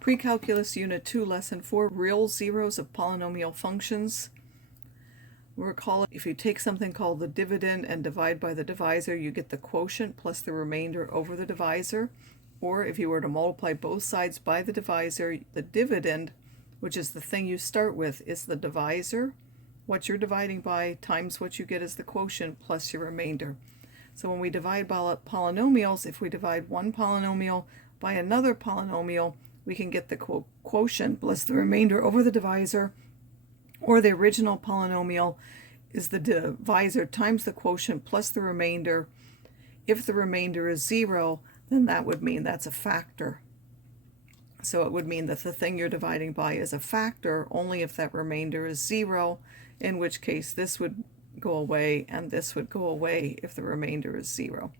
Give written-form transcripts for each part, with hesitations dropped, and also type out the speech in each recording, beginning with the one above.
Pre-Calculus Unit 2, Lesson 4, Real Zeros of Polynomial Functions. Recall, if you take something called the dividend and divide by the divisor, you get the quotient plus the remainder over the divisor. Or if you were to multiply both sides by the divisor, the dividend, which is the thing you start with, is the divisor. What you're dividing by times what you get is the quotient plus your remainder. So when we divide by polynomials, if we divide one polynomial by another polynomial, we can get the quotient plus the remainder over the divisor, or the original polynomial is the divisor times the quotient plus the remainder. If the remainder is 0, then that would mean that's a factor. So it would mean that the thing you're dividing by is a factor only if that remainder is 0, in which case this would go away and this would go away if the remainder is 0.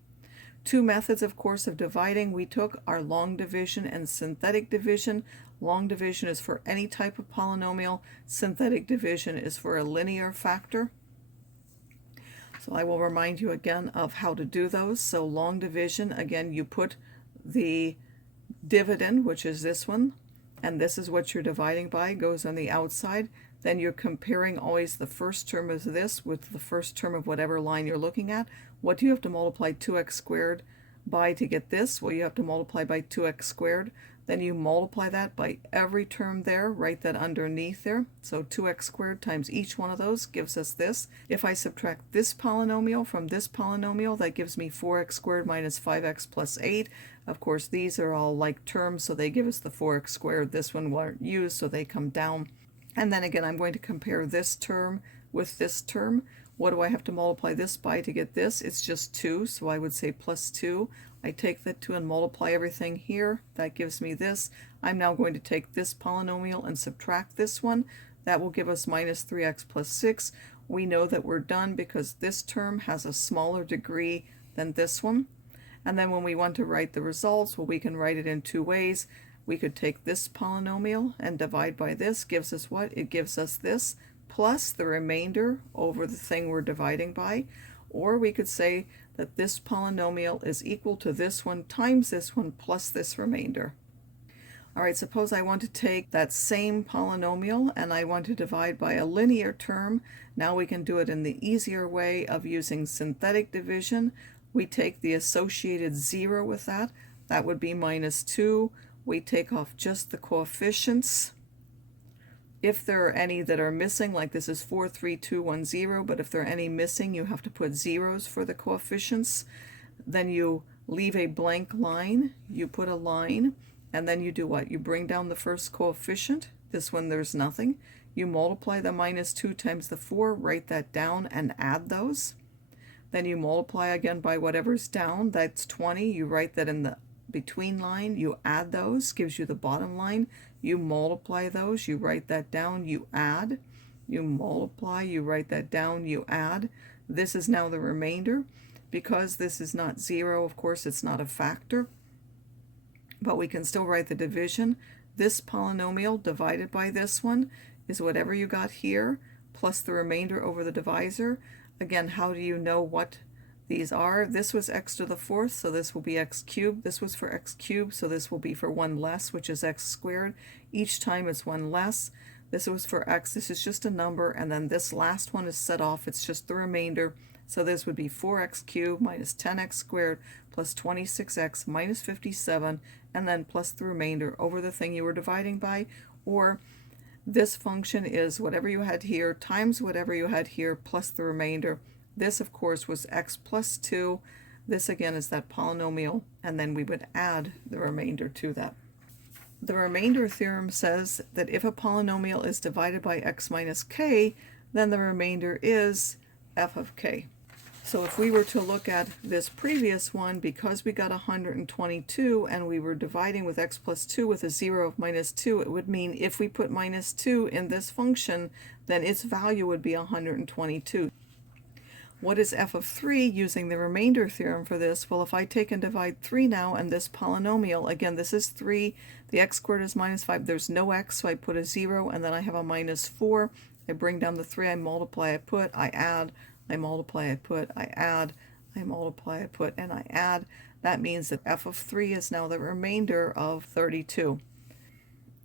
Two methods, of course, of dividing we took are long division and synthetic division. Long division is for any type of polynomial. Synthetic division is for a linear factor. So I will remind you again of how to do those. So long division, again, you put the dividend, which is this one, and this is what you're dividing by, goes on the outside. Then you're comparing always the first term of this with the first term of whatever line you're looking at. What do you have to multiply 2x squared by to get this? Well, you have to multiply by 2x squared. Then you multiply that by every term there, write that underneath there. So 2x squared times each one of those gives us this. If I subtract this polynomial from this polynomial, that gives me 4x squared minus 5x plus 8. Of course, these are all like terms, so they give us the 4x squared. This one weren't used, so they come down. And then again, I'm going to compare this term with this term. What do I have to multiply this by to get this? It's just 2, so I would say plus 2. I take that 2 and multiply everything here. That gives me this. I'm now going to take this polynomial and subtract this one. That will give us minus 3x plus 6. We know that we're done because this term has a smaller degree than this one. And then when we want to write the results, well, we can write it in two ways. We could take this polynomial and divide by this. Gives us what? It gives us this plus the remainder over the thing we're dividing by. Or we could say that this polynomial is equal to this one times this one plus this remainder. All right, suppose I want to take that same polynomial and I want to divide by a linear term. Now we can do it in the easier way of using synthetic division. We take the associated 0 with that. That would be minus 2. We take off just the coefficients. If there are any that are missing, like this is 4, 3, 2, 1, 0, but if there are any missing, you have to put zeros for the coefficients. Then you leave a blank line, you put a line, and then you do what? You bring down the first coefficient. This one, there's nothing. You multiply the minus 2 times the 4, write that down, and add those. Then you multiply again by whatever's down, that's 20. You write that in the between line, you add those, gives you the bottom line. You multiply those, you write that down, you add. You multiply, you write that down, you add. This is now the remainder. Because this is not 0, of course, it's not a factor. But we can still write the division. This polynomial divided by this one is whatever you got here, plus the remainder over the divisor. Again, how do you know what these are? This was x to the 4th, so this will be x cubed. This was for x cubed, so this will be for 1 less, which is x squared. Each time it's 1 less. This was for x. This is just a number, and then this last one is set off. It's just the remainder. So this would be 4x cubed minus 10x squared plus 26x minus 57, and then plus the remainder over the thing you were dividing by. Or this function is whatever you had here times whatever you had here plus the remainder. This, of course, was x plus 2. This, again, is that polynomial, and then we would add the remainder to that. The remainder theorem says that if a polynomial is divided by x minus k, then the remainder is f of k. So if we were to look at this previous one, because we got 122 and we were dividing with x plus 2 with a 0 of minus 2, it would mean if we put minus 2 in this function, then its value would be 122. What is f of 3 using the remainder theorem for this? Well, if I take and divide 3 now and this polynomial, again, this is 3, the x squared is minus 5, there's no x, so I put a 0, and then I have a minus 4. I bring down the 3, I multiply, I put, I add, I multiply, I put, I add, I multiply, I put, and I add. That means that f of 3 is now the remainder of 32.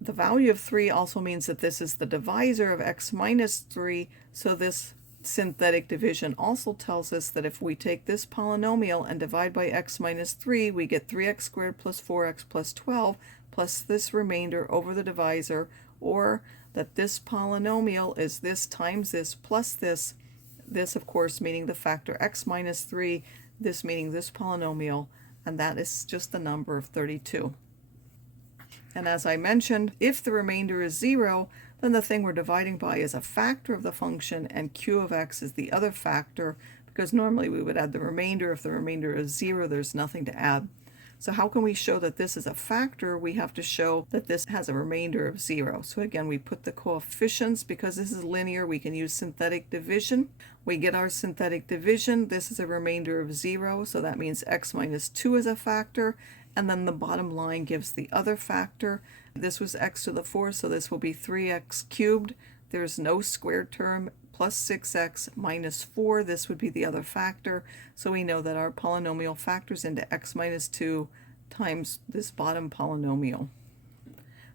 The value of 3 also means that this is the divisor of x minus 3, so this synthetic division also tells us that if we take this polynomial and divide by x minus 3, we get 3x squared plus 4x plus 12 plus this remainder over the divisor, or that this polynomial is this times this plus this of course meaning the factor x minus 3, this meaning this polynomial, and that is just the number of 32. And as I mentioned, if the remainder is 0, then the thing we're dividing by is a factor of the function, and q of x is the other factor, because normally we would add the remainder. If the remainder is 0, there's nothing to add. So how can we show that this is a factor? We have to show that this has a remainder of 0. So again, we put the coefficients, because this is linear, we can use synthetic division. We get our synthetic division. This is a remainder of 0, so that means x minus 2 is a factor. And then the bottom line gives the other factor. This was x to the 4th, so this will be 3x cubed. There's no squared term, plus 6x minus 4. This would be the other factor. So we know that our polynomial factors into x minus 2 times this bottom polynomial.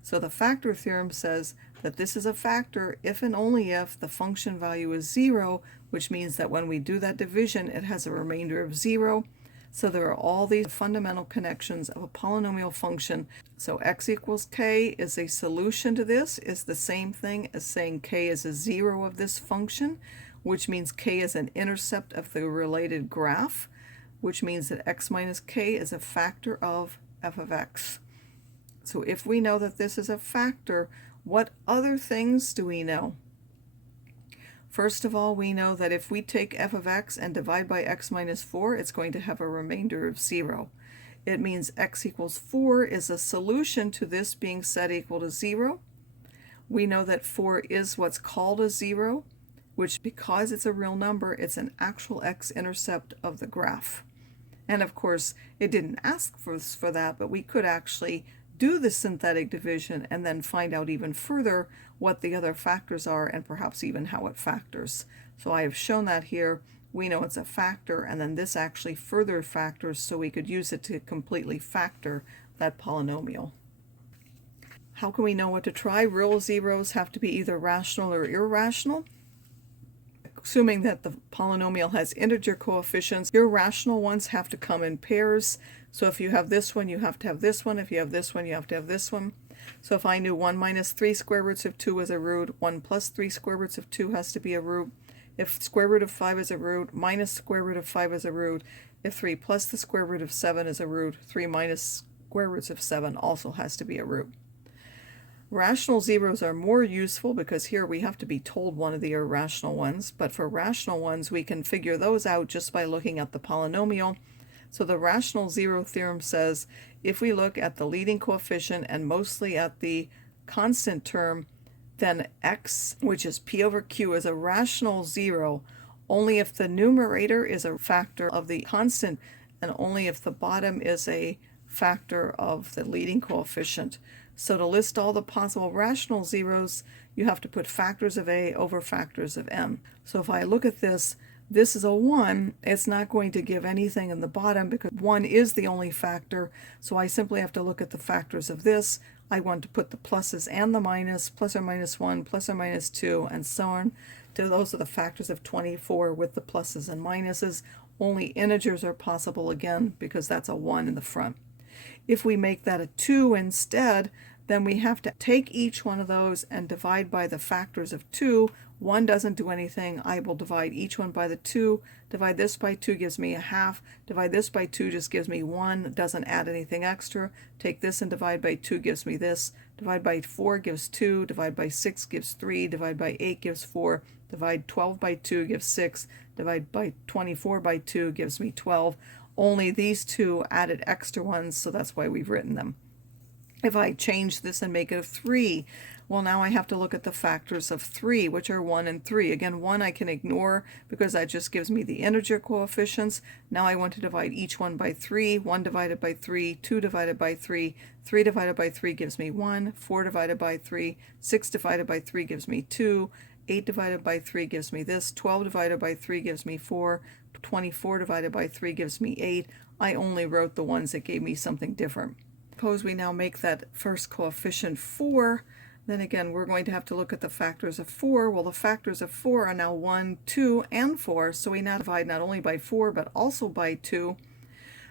So the factor theorem says that this is a factor if and only if the function value is 0, which means that when we do that division, it has a remainder of 0. So there are all these fundamental connections of a polynomial function. So x equals k is a solution to this, is the same thing as saying k is a 0 of this function, which means k is an intercept of the related graph, which means that x minus k is a factor of f of x. So if we know that this is a factor, what other things do we know? First of all, we know that if we take f of x and divide by x minus 4, it's going to have a remainder of 0. It means x equals 4 is a solution to this being set equal to 0. We know that 4 is what's called a 0, which because it's a real number, it's an actual x-intercept of the graph. And of course, it didn't ask for that, but we could actually do the synthetic division and then find out even further what the other factors are and perhaps even how it factors. So I have shown that here. We know it's a factor, and then this actually further factors, so we could use it to completely factor that polynomial. How can we know what to try? Real zeros have to be either rational or irrational. Assuming that the polynomial has integer coefficients, irrational ones have to come in pairs. So if you have this one, you have to have this one. If you have this one, you have to have this one. So if I knew 1 minus 3 square roots of 2 is a root, 1 plus 3 square roots of 2 has to be a root. If square root of 5 is a root, minus square root of 5 is a root. If 3 plus the square root of 7 is a root, 3 minus square roots of 7 also has to be a root. Rational zeros are more useful because here we have to be told one of the irrational ones, but for rational ones we can figure those out just by looking at the polynomial. So the rational zero theorem says if we look at the leading coefficient and mostly at the constant term, then x, which is p over q, is a rational zero only if the numerator is a factor of the constant and only if the bottom is a factor of the leading coefficient. So to list all the possible rational zeros, you have to put factors of a over factors of m. So if I look at this, this is a 1. It's not going to give anything in the bottom because 1 is the only factor. So I simply have to look at the factors of this. I want to put the pluses and the minus, plus or minus 1, plus or minus 2, and so on. Those are the factors of 24 with the pluses and minuses. Only integers are possible again because that's a 1 in the front. If we make that a 2 instead, then we have to take each one of those and divide by the factors of 2. 1 doesn't do anything. I will divide each one by the 2. Divide this by 2 gives me a half. Divide this by 2 just gives me 1. Doesn't add anything extra. Take this and divide by 2 gives me this. Divide by 4 gives 2. Divide by 6 gives 3. Divide by 8 gives 4. Divide 12 by 2 gives 6. Divide by 24 by 2 gives me 12. Only these two added extra ones, so that's why we've written them. If I change this and make it a 3, well, now I have to look at the factors of 3, which are 1 and 3. Again, 1 I can ignore because that just gives me the integer coefficients. Now I want to divide each one by 3. 1 divided by 3, 2 divided by 3, 3 divided by 3 gives me 1, 4 divided by 3, 6 divided by 3 gives me 2, 8 divided by 3 gives me this, 12 divided by 3 gives me 4, 24 divided by 3 gives me 8. I only wrote the ones that gave me something different. suppose we now make that first coefficient 4. Then again, we're going to have to look at the factors of 4. Well, the factors of 4 are now 1, 2, and 4. So we now divide not only by 4, but also by 2.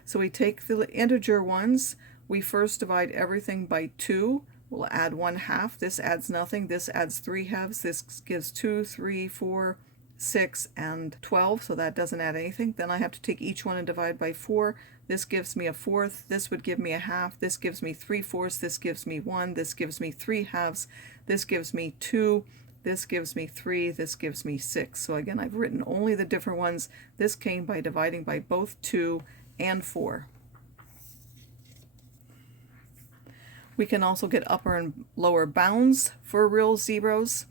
So we take the integer ones. We first divide everything by 2. We'll add 1/2. This adds nothing. This adds 3/2. This gives 2, 3, 4, 6, and 12. So that doesn't add anything. Then I have to take each one and divide by 4. This gives me a 1/4. This would give me a 1/2. This gives me 3/4. This gives me 1. This gives me 3/2. This gives me 2. This gives me 3. This gives me 6. So again, I've written only the different ones. This came by dividing by both 2 and 4. We can also get upper and lower bounds for real zeros.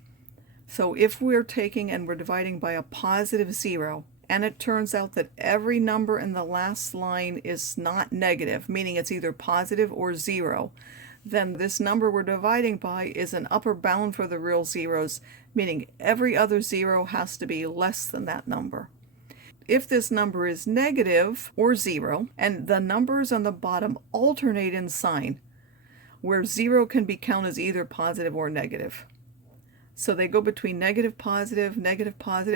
So if we're taking and we're dividing by a positive 0, and it turns out that every number in the last line is not negative, meaning it's either positive or 0, then this number we're dividing by is an upper bound for the real zeros, meaning every other 0 has to be less than that number. If this number is negative or 0, and the numbers on the bottom alternate in sign, where 0 can be counted as either positive or negative. So they go between negative, positive,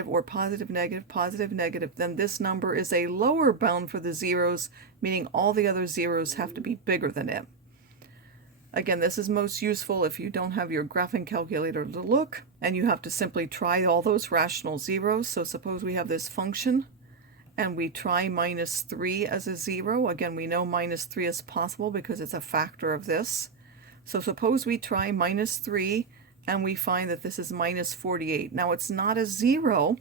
or positive, negative, then this number is a lower bound for the zeros, meaning all the other zeros have to be bigger than it. Again, this is most useful if you don't have your graphing calculator to look, and you have to simply try all those rational zeros. So suppose we have this function, and we try -3 as a 0. Again, we know -3 is possible because it's a factor of this. So suppose we try -3, and we find that this is -48. Now it's not a 0,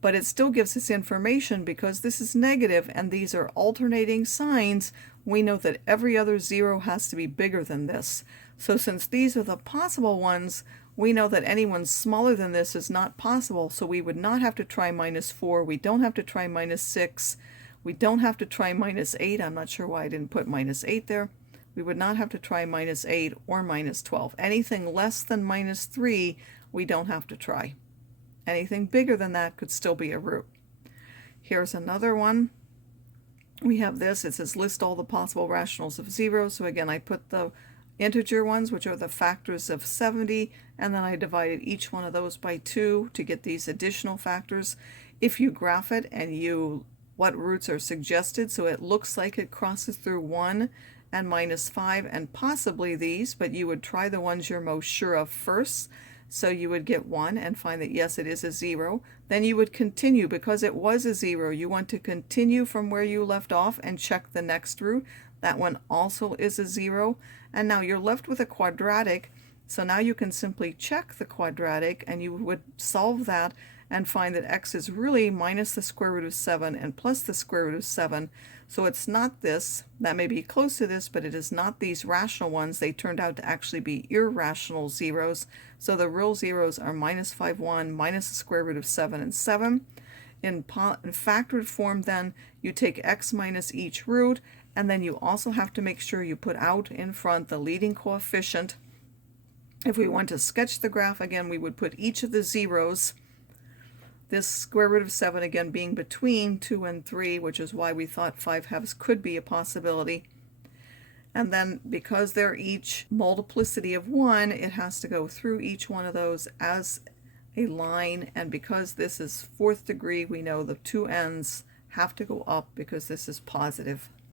but it still gives us information because this is negative and these are alternating signs. We know that every other 0 has to be bigger than this. So since these are the possible ones, we know that anyone smaller than this is not possible. So we would not have to try -4. We don't have to try -6. We don't have to try -8. I'm not sure why I didn't put -8 there. We would not have to try -8 or -12. Anything less than -3, we don't have to try. Anything bigger than that could still be a root. Here's another one. We have this. It says list all the possible rationals of 0. So again, I put the integer ones, which are the factors of 70, and then I divided each one of those by 2 to get these additional factors. If you graph it and what roots are suggested, so it looks like it crosses through 1 and -5 and possibly these, but you would try the ones you're most sure of first. So you would get 1 and find that yes, it is a 0. Then you would continue because it was a 0. You want to continue from where you left off and check the next root. That one also is a 0. And now you're left with a quadratic. So now you can simply check the quadratic and you would solve that and find that x is really minus the square root of 7 and plus the square root of 7. So it's not this. That may be close to this, but it is not these rational ones. They turned out to actually be irrational zeros. So the real zeros are -5, 1, minus the square root of 7 and 7. In factored form, then, you take x minus each root, and then you also have to make sure you put out in front the leading coefficient. If we want to sketch the graph again, we would put each of the zeros, this square root of 7 again being between 2 and 3, which is why we thought 5/2 could be a possibility. And then because they're each multiplicity of 1, it has to go through each one of those as a line. And because this is 4th degree, we know the two ends have to go up because this is positive.